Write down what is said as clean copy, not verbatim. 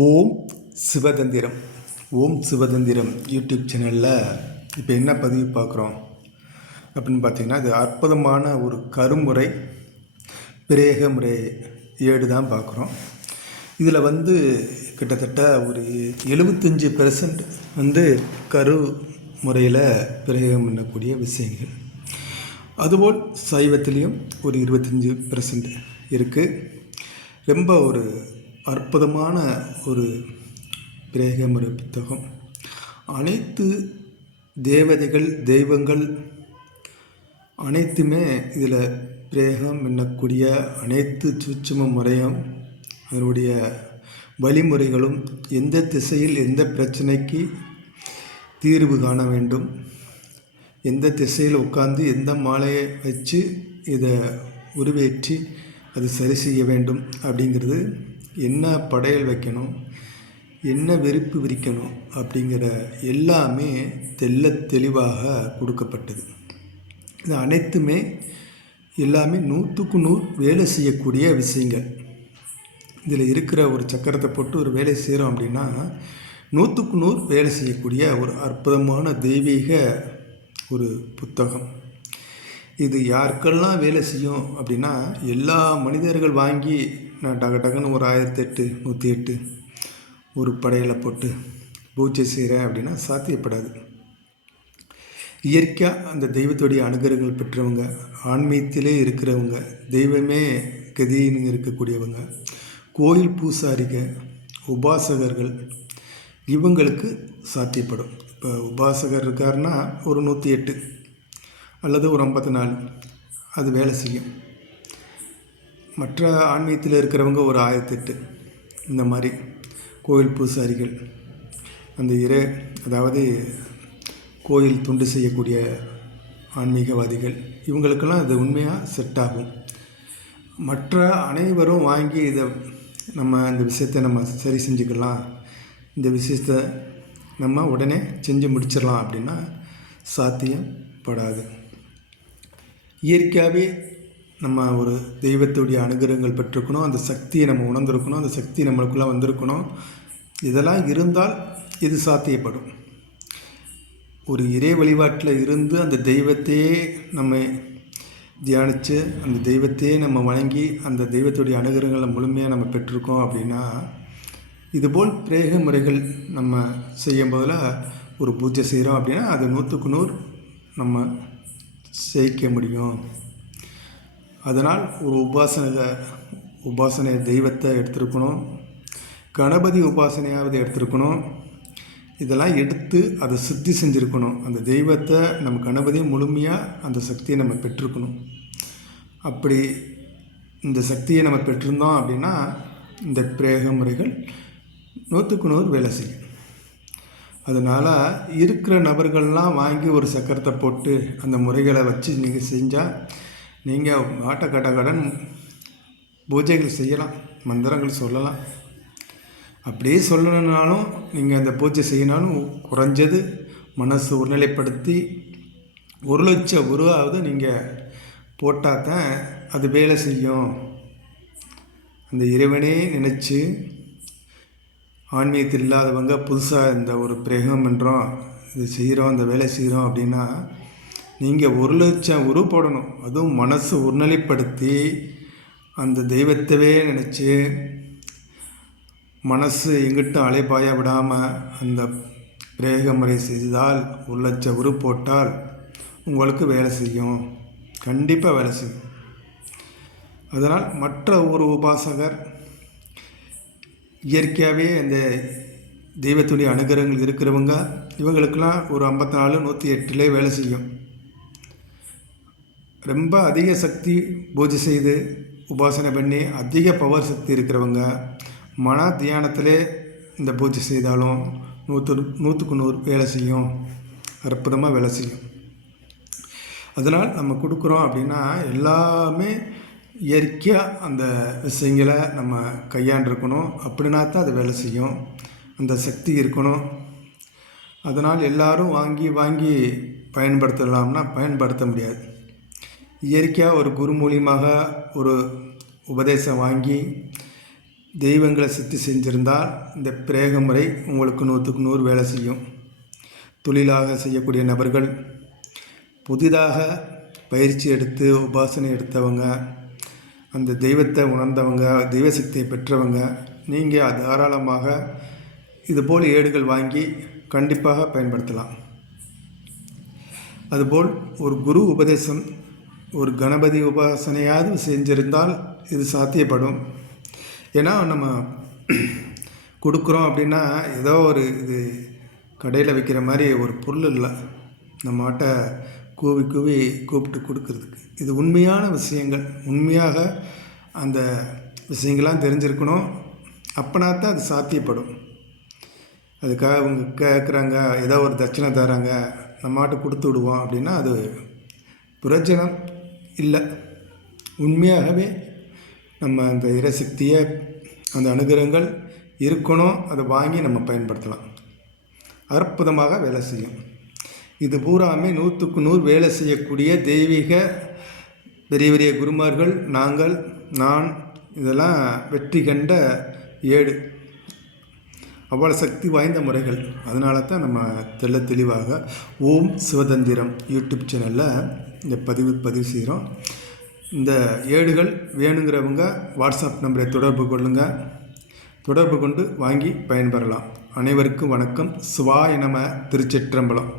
ஓம் சிவதந்திரம் YouTube சேனலில் இப்போ என்ன பதிவு பார்க்குறோம் அப்படின்னு பார்த்தீங்கன்னா, இது அற்புதமான ஒரு கருமுறை பிரேக முறை 7 தான் பார்க்குறோம். இதில் கிட்டத்தட்ட ஒரு 75% கரு முறையில் பிரேகம் பண்ணக்கூடிய விஷயங்கள். அதுபோல் சைவத்திலையும் ஒரு 25% இருக்குது. ரொம்ப ஒரு அற்புதமான ஒரு பிரேக முறை புத்தகம். அனைத்து தேவதைகள் தெய்வங்கள் அனைத்துமே இதில் பிரேகம் பண்ணக்கூடிய அனைத்து சூட்சும முறையும் அதனுடைய வழிமுறைகளும், எந்த திசையில் எந்த பிரச்சனைக்கு தீர்வு காண வேண்டும், எந்த திசையில் உட்கார்ந்து எந்த மாலையை வச்சு இதை உருவேற்றி அது சரி செய்ய வேண்டும் அப்படிங்கிறது, என்ன படையல் வைக்கணும், என்ன வெறுப்பு விரிக்கணும் அப்படிங்கிற எல்லாமே தெளிவாக கொடுக்கப்பட்டது. இது அனைத்துமே எல்லாமே 100க்கு 100 வேலை செய்யக்கூடிய விஷயங்கள். இதில் இருக்கிற ஒரு சக்கரத்தை போட்டு ஒரு வேலை செய்கிறோம் அப்படின்னா 100க்கு 100 வேலை செய்யக்கூடிய ஒரு அற்புதமான தெய்வீக ஒரு புத்தகம். இது யாருக்கெல்லாம் வேலை செய்யும் அப்படின்னா, எல்லா மனிதர்கள் வாங்கி நான் டக்குன்னு ஒரு 1008 108 ஒரு படையலை போட்டு பூஜை செய்கிறேன் அப்படின்னா சாத்தியப்படாது. இயற்கையாக அந்த தெய்வத்துடைய அனுகிரகங்கள் பெற்றவங்க, ஆன்மீகத்திலே இருக்கிறவங்க, தெய்வமே கதின்னு இருக்கக்கூடியவங்க, கோயில் பூசாரிக, உபாசகர்கள், இவங்களுக்கு சாத்தியப்படும். இப்போ உபாசகர் இருக்காருன்னா ஒரு 108 அல்லது ஒரு 54 அது வேலை செய்யும். மற்ற ஆன்மீகத்தில் இருக்கிறவங்க ஒரு 1008 இந்த மாதிரி கோயில் பூசாரிகள், அந்த அதாவது கோயில் தொண்டு செய்யக்கூடிய ஆன்மீகவாதிகள், இவங்களுக்கெல்லாம் இது உண்மையாக செட் ஆகும். மற்ற அனைவரும் வாங்கி இந்த விஷயத்தை நம்ம சரி செஞ்சுக்கலாம், இந்த விஷயத்தை நம்ம உடனே செஞ்சு முடிச்சிடலாம் அப்படின்னா சாத்தியப்படாது. இயற்கையாகவே நம்ம ஒரு தெய்வத்துடைய அனுகிரகங்கள் பெற்றிருக்கணும், அந்த சக்தியை நம்ம உணர்ந்திருக்கணும், அந்த சக்தி நம்மளுக்குள்ளே வந்திருக்கணும். இதெல்லாம் இருந்தால் இது சாத்தியப்படும். ஒரு இறை வழிபாட்டில் இருந்து அந்த தெய்வத்தையே நம்ம தியானித்து, அந்த தெய்வத்தையே நம்ம வணங்கி, அந்த தெய்வத்துடைய அனுகிரகங்களை முழுமையாக நம்ம பெற்றிருக்கோம் அப்படின்னா, இதுபோல் பிரேக முறைகள் நம்ம செய்யும் போதில் ஒரு பூஜை செய்கிறோம் அப்படின்னா அது 100க்கு 100 நம்ம செய்ய முடியும். அதனால் ஒரு உபாசனை தெய்வத்தை எடுத்துருக்கணும், கணபதி உபாசனையாவது எடுத்துருக்கணும். இதெல்லாம் எடுத்து அதை சித்தி செஞ்சுருக்கணும். அந்த தெய்வத்தை நம்ம கணபதியை முழுமையாக அந்த சக்தியை நம்ம பெற்றிருக்கணும். அப்படி இந்த சக்தியை நம்ம பெற்றிருந்தோம் அப்படின்னா இந்த பிரேக முறைகள் 100க்கு 100 வேலை செய்யும். அதனால் இருக்கிற நபர்கள்லாம் வாங்கி ஒரு சக்கரத்தை போட்டு அந்த முறைகளை வச்சு நீங்கள் செஞ்சால் நீங்கள் கடன் பூஜைகள் செய்யலாம், மந்திரங்கள் சொல்லலாம். அப்படியே சொல்லணுன்னாலும் நீங்கள் அந்த பூஜை செய்யனாலும் குறைஞ்சது மனசு ஒருநிலைப்படுத்தி 1,00,000 ரூபாவது நீங்கள் போட்டால் தான் அது வேலை செய்யும். அந்த இறைவனே நினச்சி, ஆன்மீகத்தில் இல்லாதவங்க புதுசாக இந்த ஒரு பிரேகம் பண்ணுறோம், இது செய்கிறோம், இந்த வேலை செய்கிறோம் அப்படின்னா நீங்கள் 1,00,000 ரூபா போடணும். அதுவும் மனசு ஒருநிலைப்படுத்தி அந்த தெய்வத்தவே நினச்சி, மனசு எங்கிட்டும் அலைபாய விடாமல் அந்த பிரேக முறை செய்தால் 1,00,000 ரூபா போட்டால் உங்களுக்கு வேலை செய்யும், கண்டிப்பாக வேலை செய்யும். அதனால் மற்ற ஒரு உபாசகர் இயற்கையாகவே அந்த தெய்வத்துடைய அனுகிரகங்கள் இருக்கிறவங்க, இவங்களுக்கெல்லாம் ஒரு 54 108 வேலை செய்யும். ரொம்ப அதிக சக்தி பூஜை செய்து உபாசனை பண்ணி அதிக பவர் சக்தி இருக்கிறவங்க மன தியானத்திலே இந்த பூஜை செய்தாலும் 100க்கு 100 வேலை செய்யும், அற்புதமாக வேலை செய்யும். அதனால் நம்ம கொடுக்குறோம் அப்படின்னா எல்லாமே இயற்கையாக அந்த விஷயங்களை நம்ம கையாண்டிருக்கணும். அப்படின்னா தான் அது வேலை செய்யும், அந்த சக்தி இருக்கணும். அதனால் எல்லோரும் வாங்கி பயன்படுத்தலாம்னா பயன்படுத்த முடியாது. இயற்கையாக ஒரு குரு மூலியமாக ஒரு உபதேசம் வாங்கி தெய்வங்களை சித்தி செஞ்சிருந்தால் இந்த பிரேக முறை உங்களுக்கு 100க்கு 100 வேலை செய்யும். தொழிலாக செய்யக்கூடிய நபர்கள், புதிதாக பயிற்சி எடுத்து உபாசனை எடுத்தவங்க, அந்த தெய்வத்தை உணர்ந்தவங்க, தெய்வ சக்தியை பெற்றவங்க, நீங்கள் தாராளமாக இதுபோல் ஏடுகள் வாங்கி கண்டிப்பாக பயன்படுத்தலாம். அதுபோல் ஒரு குரு உபதேசம், ஒரு கணபதி உபாசனையாவது செஞ்சிருந்தால் இது சாத்தியப்படும். ஏன்னா நம்ம கொடுக்குறோம் அப்படின்னா ஏதோ ஒரு இது கடையில் விற்கிற மாதிரி ஒரு பொருள் இல்லை, நம்மகிட்ட கூவி கூவி கூப்பிட்டு கொடுக்கறதுக்கு. இது உண்மையான விஷயங்கள், உண்மையாக அந்த விஷயங்கள்லாம் தெரிஞ்சிருக்கணும். அப்போனா தான் அது சாத்தியப்படும். அதுக்காக அவங்க கேட்குறாங்க, ஏதோ ஒரு தட்சணை தராங்க, நம்மகிட்ட கொடுத்து விடுவோம் அப்படின்னா அது பிரயோஜனம் இல்லை. உண்மையாகவே நம்ம அந்த இறைசக்தியை, அந்த அனுகிரகங்கள் இருக்கணும், அதை வாங்கி நம்ம பயன்படுத்தலாம். அற்புதமாக வேலை செய்யும். இது பூராமே 100க்கு 100 வேலை செய்யக்கூடிய தெய்வீக பெரிய பெரிய குருமார்கள், நான் இதெல்லாம் வெற்றி கண்ட ஏடு. அவ்வளோ சக்தி வாய்ந்த முறைகள். அதனால தான் நம்ம தெளிவாக ஓம் சிவதந்திரம் யூடியூப் சேனலில் இந்த பதிவு செய்கிறோம். இந்த ஏடுகள் வேணுங்கிறவங்க வாட்ஸ்அப் நம்பரை தொடர்பு கொள்ளுங்கள். தொடர்பு கொண்டு வாங்கி பயன்பெறலாம். அனைவருக்கும் வணக்கம். சிவாய நம. திருச்சிற்றம்பலம்.